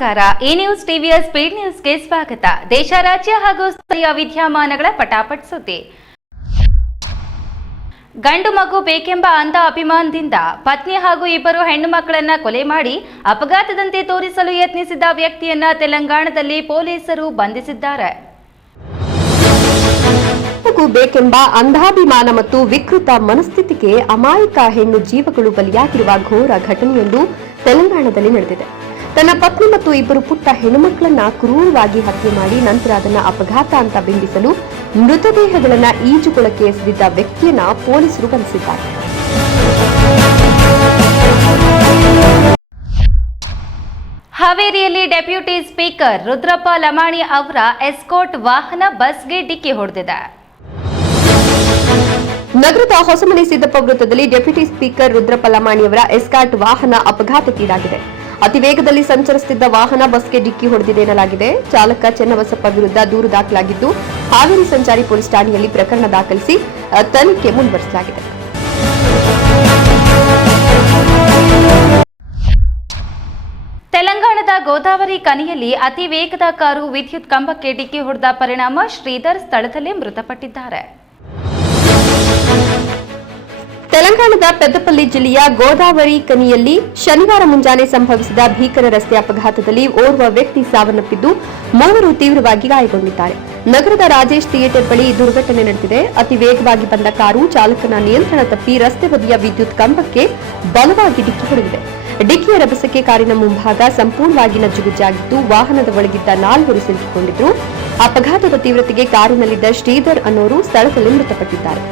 ನಮಸ್ಕಾರ. ಈ ನ್ಯೂಸ್ ಟಿವಿಯ ಸ್ಪೀಡ್ ನ್ಯೂಸ್ಗೆ ಸ್ವಾಗತ. ದೇಶ, ರಾಜ್ಯ ಹಾಗೂ ಸ್ಥಳೀಯ ವಿದ್ಯಮಾನಗಳ ಪಟಾಪಟ್ ಸುದ್ದಿ. ಗಂಡು ಮಗು ಬೇಕೆಂಬ ಅಂಧ ಅಭಿಮಾನದಿಂದ ಪತ್ನಿ ಹಾಗೂ ಇಬ್ಬರು ಹೆಣ್ಣು ಮಕ್ಕಳನ್ನ ಕೊಲೆ ಮಾಡಿ ಅಪಘಾತದಂತೆ ತೋರಿಸಲು ಯತ್ನಿಸಿದ ವ್ಯಕ್ತಿಯನ್ನ ತೆಲಂಗಾಣದಲ್ಲಿ ಪೊಲೀಸರು ಬಂಧಿಸಿದ್ದಾರೆ. ಮಗು ಬೇಕೆಂಬ ಅಂಧಾಭಿಮಾನ ಮತ್ತು ವಿಕೃತ ಮನಸ್ಥಿತಿಗೆ ಅಮಾಯಕ ಹೆಣ್ಣು ಜೀವಗಳು ಬಲಿಯಾಗಿರುವ ಘೋರ ಘಟನೆಯೊಂದು ತೆಲಂಗಾಣದಲ್ಲಿ ನಡೆದಿದೆ. ತನ್ನ ಪತ್ನಿ ಮತ್ತು ಇಬ್ಬರು ಪುಟ್ಟ ಹೆಣ್ಣುಮಕ್ಕಳನ್ನ ಕ್ರೂರವಾಗಿ ಹತ್ಯೆ ಮಾಡಿ ನಂತರ ಅದನ್ನ ಅಪಘಾತ ಅಂತ ಬಿಂಬಿಸಲು ಮೃತದೇಹಗಳನ್ನ ಈಜುಕೊಳಕ್ಕೆ ಎಸೆದಿದ್ದ ವ್ಯಕ್ತಿಯನ್ನ ಪೊಲೀಸರು ಬಂಧಿಸಿದ್ದಾರೆ. ಹಾವೇರಿಯಲ್ಲಿ ಡೆಪ್ಯೂಟಿ ಸ್ಪೀಕರ್ ರುದ್ರಪ್ಪ ಲಮಾಣಿ ಅವರ ಎಸ್ಕೋರ್ಟ್ ವಾಹನ ಬಸ್ಗೆ ಡಿಕ್ಕಿ ಹೊಡೆದಿದೆ. ನಗರದ ಹೊಸಮನೆ ಸಿದ್ದಪ್ಪ ವೃತ್ತದಲ್ಲಿ ಡೆಪ್ಯೂಟಿ ಸ್ಪೀಕರ್ ರುದ್ರಪ್ಪ ಲಮಾಣಿ ಅವರ ಎಸ್ಕಾರ್ಟ್ ವಾಹನ ಅಪಘಾತಕ್ಕೀಡಾಗಿದೆ. ಅತಿ ವೇಗದಲ್ಲಿ ಸಂಚರಿಸುತ್ತಿದ್ದ ವಾಹನ ಬಸ್ಗೆ ಡಿಕ್ಕಿ ಹೊಡೆದಿದೆ ಎನ್ನಲಾಗಿದೆ. ಚಾಲಕ ಚೆನ್ನಬಸಪ್ಪ ವಿರುದ್ಧ ದೂರು ದಾಖಲಾಗಿದ್ದು ಹಾವೇರಿ ಸಂಚಾರಿ ಪೊಲೀಸ್ ಠಾಣೆಯಲ್ಲಿ ಪ್ರಕರಣ ದಾಖಲಿಸಿ ತನಿಖೆ ಮುಂದುವರಿಸಲಾಗಿದೆ. ತೆಲಂಗಾಣದ ಗೋದಾವರಿ ಕಣಿಯಲ್ಲಿ ಅತಿ ವೇಗದ ಕಾರು ವಿದ್ಯುತ್ ಕಂಬಕ್ಕೆ ಡಿಕ್ಕಿ ಹೊಡೆದ ಪರಿಣಾಮ ಶ್ರೀಧರ್ ಸ್ಥಳದಲ್ಲೇ ಮೃತಪಟ್ಟಿದ್ದಾರೆ. ತೆಲಂಗಾಣದ ಪೆದ್ದಪಲ್ಲಿ ಜಿಲ್ಲೆಯ ಗೋದಾವರಿ ಕಣಿಯಲ್ಲಿ ಶನಿವಾರ ಮುಂಜಾನೆ ಸಂಭವಿಸಿದ ಭೀಕರ ರಸ್ತೆ ಅಪಘಾತದಲ್ಲಿ ಓರ್ವ ವ್ಯಕ್ತಿ ಸಾವನ್ನಪ್ಪಿದ್ದು ಮೂವರು ತೀವ್ರವಾಗಿ ಗಾಯಗೊಂಡಿದ್ದಾರೆ. ನಗರದ ರಾಜೇಶ್ ಥಿಯೇಟರ್ ಬಳಿ ದುರ್ಘಟನೆ ನಡೆದಿದೆ. ಅತಿ ವೇಗವಾಗಿ ಬಂದ ಕಾರು ಚಾಲಕನ ನಿಯಂತ್ರಣ ತಪ್ಪಿ ರಸ್ತೆ ಬದಿಯ ವಿದ್ಯುತ್ ಕಂಬಕ್ಕೆ ಬಲವಾಗಿ ಡಿಕ್ಕಿ ಹೊಡೆದಿದೆ. ಡಿಕ್ಕಿಯ ರಭಸಕ್ಕೆ ಕಾರಿನ ಮುಂಭಾಗ ಸಂಪೂರ್ಣವಾಗಿ ನಜ್ಜುಗುಜ್ಜಾಗಿದ್ದು ವಾಹನದ ಒಳಗಿದ್ದ 4 ಸಿಲುಕಿಕೊಂಡಿದ್ರು. ಅಪಘಾತದ ತೀವ್ರತೆಗೆ ಕಾರಿನಲ್ಲಿದ್ದ ಶ್ರೀಧರ್ ಅನ್ನೋರು ಸ್ಥಳದಲ್ಲಿ ಮೃತಪಟ್ಟಿದ್ದಾರೆ.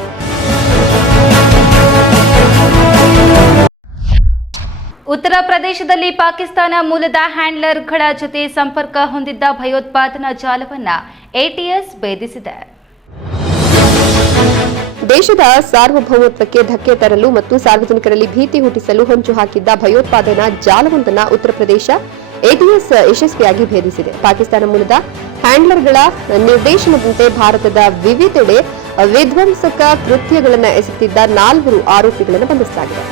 ಉತ್ತರ ಪ್ರದೇಶದಲ್ಲಿ ಪಾಕಿಸ್ತಾನ ಮೂಲದ ಹ್ಯಾಂಡ್ಲರ್ಗಳ ಜೊತೆ ಸಂಪರ್ಕ ಹೊಂದಿದ್ದ ಭಯೋತ್ಪಾದನಾ ಜಾಲವನ್ನ ಎಟಿಎಸ್ ಭೇದಿಸಿದೆ. ದೇಶದ ಸಾರ್ವಭೌಮತ್ವಕ್ಕೆ ಧಕ್ಕೆ ತರಲು ಮತ್ತು ಸಾರ್ವಜನಿಕರಲ್ಲಿ ಭೀತಿ ಹುಟ್ಟಿಸಲು ಹೊಂಚು ಹಾಕಿದ್ದ ಭಯೋತ್ಪಾದನಾ ಜಾಲವೊಂದನ್ನು ಉತ್ತರ ಪ್ರದೇಶ ಎಟಿಎಸ್ ಯಶಸ್ವಿಯಾಗಿ ಭೇದಿಸಿದೆ. ಪಾಕಿಸ್ತಾನ ಮೂಲದ ಹ್ಯಾಂಡ್ಲರ್ಗಳ ನಿರ್ದೇಶನದಂತೆ ಭಾರತದ ವಿವಿಧೆಡೆ ವಿಧ್ವಂಸಕ ಕೃತ್ಯಗಳನ್ನು ಎಸಗುತ್ತಿದ್ದ 4 ಆರೋಪಿಗಳನ್ನು ಬಂಧಿಸಲಾಗಿದೆ.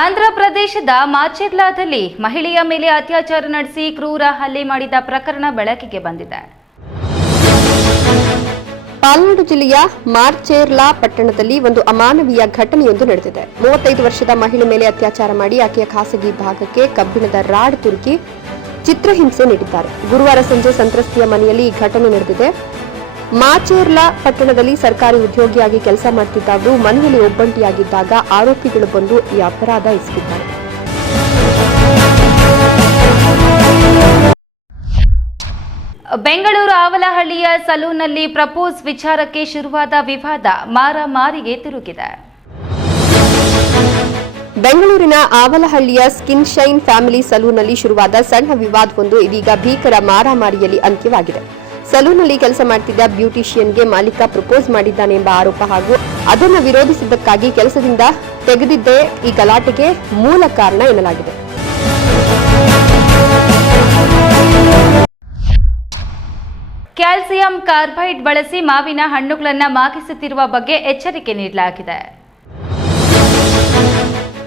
ಆಂಧ್ರಪ್ರದೇಶದ ಮಾಚೆರ್ಲಾದಲ್ಲಿ ಮಹಿಳೆಯ ಮೇಲೆ ಅತ್ಯಾಚಾರ ನಡೆಸಿ ಕ್ರೂರ ಹಲ್ಲೆ ಮಾಡಿದ ಪ್ರಕರಣ ಬೆಳಕಿಗೆ ಬಂದಿದೆ. ಪಾಲ್ನಾಡು ಜಿಲ್ಲೆಯ ಮಾರ್ಚೇರ್ಲಾ ಪಟ್ಟಣದಲ್ಲಿ ಒಂದು ಅಮಾನವೀಯ ಘಟನೆಯೊಂದು ನಡೆದಿದೆ. 35 ವರ್ಷದ ಮಹಿಳೆ ಮೇಲೆ ಅತ್ಯಾಚಾರ ಮಾಡಿ ಆಕೆಯ ಖಾಸಗಿ ಭಾಗಕ್ಕೆ ಕಬ್ಬಿಣದ ರಾಡ್ ತುರುಕಿ ಚಿತ್ರಹಿಂಸೆ ನೀಡಿದ್ದಾರೆ. ಗುರುವಾರ ಸಂಜೆ ಸಂತ್ರಸ್ತೆಯ ಮನೆಯಲ್ಲಿ ಈ ಘಟನೆ ನಡೆದಿದೆ. ಮಾಚೇರ್ಲಾ ಪಟ್ಟಣದಲ್ಲಿ ಸರ್ಕಾರಿ ಉದ್ಯೋಗಿಯಾಗಿ ಕೆಲಸ ಮಾಡುತ್ತಿದ್ದ ಅವರು ಮನೆಯಲ್ಲಿ ಒಬ್ಬಂಟಿಯಾಗಿದ್ದಾಗ ಆರೋಪಿಗಳು ಬಂದು ಈ ಅಪರಾಧ ಎಸಗಿದ್ದಾರೆ. ಬೆಂಗಳೂರು ಆವಲಹಳ್ಳಿಯ ಸಲೂನ್ನಲ್ಲಿ ಪ್ರಪೋಸ್ ವಿಚಾರಕ್ಕೆ ಶುರುವಾದ ವಿವಾದ ಮಾರಾಮಾರಿಗೆ ತಿರುಗಿದೆ. ಬೆಂಗಳೂರಿನ ಆವಲಹಳ್ಳಿಯ ಸ್ಕಿನ್ ಶೈನ್ ಫ್ಯಾಮಿಲಿ ಸಲೂನ್ನಲ್ಲಿ ಶುರುವಾದ ಸಣ್ಣ ವಿವಾದವೊಂದು ಇದೀಗ ಭೀಕರ ಮಾರಾಮಾರಿಯಲ್ಲಿ ಅಂತ್ಯವಾಗಿದೆ. ಸಲೂನ್ನಲ್ಲಿ ಕೆಲಸ ಮಾಡುತ್ತಿದ್ದ ಬ್ಯೂಟಿಷಿಯನ್ಗೆ ಮಾಲೀಕ ಪ್ರಪೋಸ್ ಮಾಡಿದ್ದಾನೆ ಎಂಬ ಆರೋಪ ಹಾಗೂ ಅದನ್ನು ವಿರೋಧಿಸಿದ್ದಕ್ಕಾಗಿ ಕೆಲಸದಿಂದ ತೆಗೆದಿದ್ದೇ ಈ ಗಲಾಟೆಗೆ ಮೂಲ ಕಾರಣ ಎನ್ನಲಾಗಿದೆ. ಕ್ಯಾಲ್ಸಿಯಂ ಕಾರ್ಬೈಡ್ ಬಳಸಿ ಮಾವಿನ ಹಣ್ಣುಗಳನ್ನು ಮಾಗಿಸುತ್ತಿರುವ ಬಗ್ಗೆ ಎಚ್ಚರಿಕೆ ನೀಡಲಾಗಿದೆ.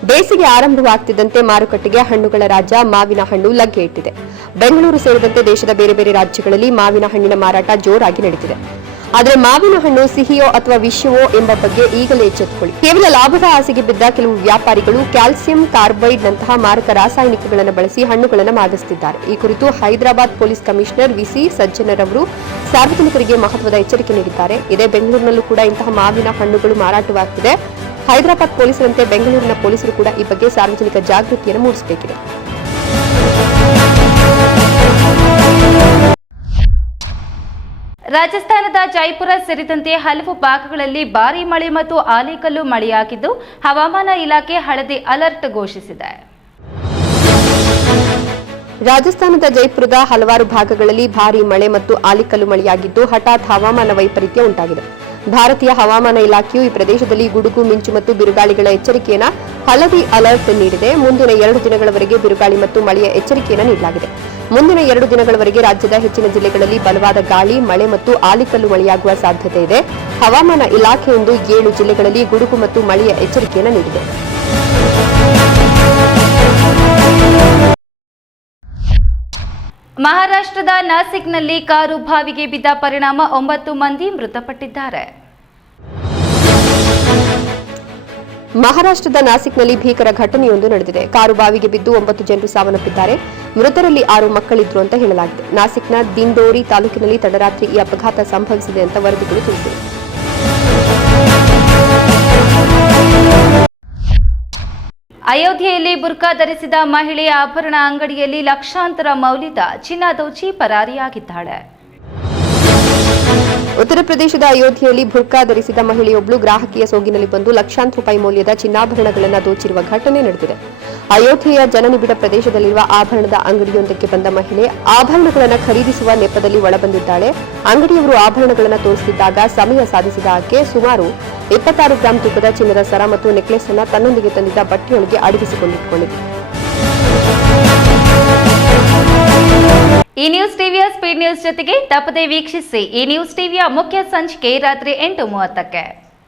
ಬೇಸಿಗೆ ಆರಂಭವಾಗುತ್ತಿದ್ದಂತೆ ಮಾರುಕಟ್ಟೆಗೆ ಹಣ್ಣುಗಳ ರಾಜ್ಯ ಮಾವಿನ ಹಣ್ಣು ಲಗ್ಗೆ ಇಟ್ಟಿದೆ. ಬೆಂಗಳೂರು ಸೇರಿದಂತೆ ದೇಶದ ಬೇರೆ ಬೇರೆ ರಾಜ್ಯಗಳಲ್ಲಿ ಮಾವಿನ ಹಣ್ಣಿನ ಮಾರಾಟ ಜೋರಾಗಿ ನಡೆದಿದೆ. ಆದರೆ ಮಾವಿನ ಹಣ್ಣು ಸಿಹಿಯೋ ಅಥವಾ ವಿಷಯವೋ ಎಂಬ ಬಗ್ಗೆ ಈಗಲೇ ಎಚ್ಚೆತ್ತುಕೊಳ್ಳಿ. ಕೇವಲ ಲಾಭದ ಆಸೆಗೆ ಬಿದ್ದ ಕೆಲವು ವ್ಯಾಪಾರಿಗಳು ಕ್ಯಾಲ್ಸಿಯಂ ಕಾರ್ಬೈಡ್ ನಂತಹ ಮಾರಕ ರಾಸಾಯನಿಕಗಳನ್ನು ಬಳಸಿ ಹಣ್ಣುಗಳನ್ನು ಮಾಗಿಸುತ್ತಿದ್ದಾರೆ. ಈ ಕುರಿತು Hyderabad police commissioner VC Sajjanar ಅವರು ಸಾರ್ವಜನಿಕರಿಗೆ ಮಹತ್ವದ ಎಚ್ಚರಿಕೆ ನೀಡಿದ್ದಾರೆ. ಇದೇ ಬೆಂಗಳೂರಿನಲ್ಲೂ ಕೂಡ ಇಂತಹ ಮಾವಿನ ಹಣ್ಣುಗಳು ಮಾರಾಟವಾಗುತ್ತಿದೆ. ಹೈದರಾಬಾದ್ ಪೊಲೀಸರಂತೆ ಬೆಂಗಳೂರಿನ ಪೊಲೀಸರು ಕೂಡ ಈ ಬಗ್ಗೆ ಸಾರ್ವಜನಿಕ ಜಾಗೃತಿಯನ್ನು ಮೂಡಿಸಬೇಕಿದೆ. ರಾಜಸ್ಥಾನದ ಜೈಪುರ ಸೇರಿದಂತೆ ಹಲವು ಭಾಗಗಳಲ್ಲಿ ಭಾರೀ ಮಳೆ ಮತ್ತು ಆಲಿಕಲ್ಲು ಮಳೆಯಾಗಿದ್ದು ಹವಾಮಾನ ಇಲಾಖೆ ಹಳದಿ ಅಲರ್ಟ್ ಘೋಷಿಸಿದೆ. ರಾಜಸ್ಥಾನದ ಜೈಪುರದ ಹಲವಾರು ಭಾಗಗಳಲ್ಲಿ ಭಾರೀ ಮಳೆ ಮತ್ತು ಆಲಿಕಲ್ಲು ಮಳೆಯಾಗಿದ್ದು ಹಠಾತ್ ಹವಾಮಾನ ವೈಪರೀತ್ಯ ಉಂಟಾಗಿದೆ. ಭಾರತೀಯ ಹವಾಮಾನ ಇಲಾಖೆಯು ಈ ಪ್ರದೇಶದಲ್ಲಿ ಗುಡುಗು ಮಿಂಚು ಮತ್ತು ಬಿರುಗಾಳಿಗಳ ಎಚ್ಚರಿಕೆಯನ್ನು ಹಳದಿ ಅಲರ್ಟ್ ನೀಡಿದೆ. ಮುಂದಿನ 2 ದಿನಗಳವರೆಗೆ ಬಿರುಗಾಳಿ ಮತ್ತು ಮಳೆಯ ಎಚ್ಚರಿಕೆಯನ್ನು ನೀಡಲಾಗಿದೆ. ಮುಂದಿನ 2 ದಿನಗಳವರೆಗೆ ರಾಜ್ಯದ ಹೆಚ್ಚಿನ ಜಿಲ್ಲೆಗಳಲ್ಲಿ ಬಲವಾದ ಗಾಳಿ, ಮಳೆ ಮತ್ತು ಆಲಿಕಲ್ಲು ಮಳೆಯಾಗುವ ಸಾಧ್ಯತೆ ಇದೆ. ಹವಾಮಾನ ಇಲಾಖೆಯೊಂದು 7 ಜಿಲ್ಲೆಗಳಲ್ಲಿ ಗುಡುಗು ಮತ್ತು ಮಳೆಯ ಎಚ್ಚರಿಕೆಯನ್ನು ನೀಡಿದೆ. ಮಹಾರಾಷ್ಟ್ರದ ನಾಸಿಕ್ನಲ್ಲಿ ಕಾರು ಬಾವಿಗೆ ಬಿದ್ದ ಪರಿಣಾಮ 9 ಮಂದಿ ಮೃತಪಟ್ಟಿದ್ದಾರೆ. ಮಹಾರಾಷ್ಟ್ರದ ನಾಸಿಕ್ನಲ್ಲಿ ಭೀಕರ ಘಟನೆಯೊಂದು ನಡೆದಿದೆ. ಕಾರು ಬಾವಿಗೆ ಬಿದ್ದು 9 ಜನರು ಸಾವನ್ನಪ್ಪಿದ್ದಾರೆ. ಮೃತರಲ್ಲಿ 6 ಮಕ್ಕಳಿದ್ರು ಅಂತ ಹೇಳಲಾಗಿದೆ. ನಾಸಿಕ್ನ ದಿನಡೋರಿ ತಾಲೂಕಿನಲ್ಲಿ ತಡರಾತ್ರಿ ಈ ಅಪಘಾತ ಸಂಭವಿಸಿದೆ ಅಂತ ವರದಿಗಳು ತಿಳಿಸಿವೆ. ಅಯೋಧ್ಯೆಯಲ್ಲಿ ಬುರ್ಕಾ ಧರಿಸಿದ ಮಹಿಳೆಯ ಆಭರಣ ಅಂಗಡಿಯಲ್ಲಿ ಲಕ್ಷಾಂತರ ಮೌಲ್ಯದ ಚಿನ್ನ ದೋಚಿ ಪರಾರಿಯಾಗಿದ್ದಾಳೆ. ಉತ್ತರ ಪ್ರದೇಶದ ಅಯೋಧ್ಯೆಯಲ್ಲಿ ಬುರ್ಕಾ ಧರಿಸಿದ ಮಹಿಳೆಯೊಬ್ಬಳು ಗ್ರಾಹಕಿಯ ಸೋಗಿನಲ್ಲಿ ಬಂದು ಲಕ್ಷಾಂತರ ರೂಪಾಯಿ ಮೌಲ್ಯದ ಚಿನ್ನಾಭರಣಗಳನ್ನು ದೋಚಿರುವ ಘಟನೆ ನಡೆದಿದೆ. ಅಯೋಧ್ಯೆಯ ಜನನಿಬಿಡ ಪ್ರದೇಶದಲ್ಲಿರುವ ಆಭರಣದ ಅಂಗಡಿಯೊಂದಕ್ಕೆ ಬಂದ ಮಹಿಳೆ ಆಭರಣಗಳನ್ನು ಖರೀದಿಸುವ ನೆಪದಲ್ಲಿ ಒಳಬಂದಿದ್ದಾಳೆ. ಅಂಗಡಿಯವರು ಆಭರಣಗಳನ್ನು ತೋರಿಸುತ್ತಿದ್ದಾಗ ಸಮಯ ಸಾಧಿಸಿದ ಆಕೆ ಸುಮಾರು 26 ಗ್ರಾಂ ತೂಕದ ಚಿನ್ನದ ಸರ ಮತ್ತು ನೆಕ್ಲೆಸ್ ಅನ್ನು ತನ್ನೊಂದಿಗೆ ತಂದಿದ್ದ ಬಟ್ಟೆಯೊಳಗೆ ಅಡಗಿಸಿಕೊಂಡಿಟ್ಟುಕೊಂಡಿದೆ. ಈ ನ್ಯೂಸ್ ಟಿವಿಯ ಸ್ಪೀಡ್ ನ್ಯೂಸ್ ಜೊತೆಗೆ ತಪ್ಪದೇ ವೀಕ್ಷಿಸಿ. ಈ ನ್ಯೂಸ್ ಟಿವಿಯ ಮುಖ್ಯ ಸಂಚಿಕೆ ರಾತ್ರಿ 8:30ಕ್ಕೆ.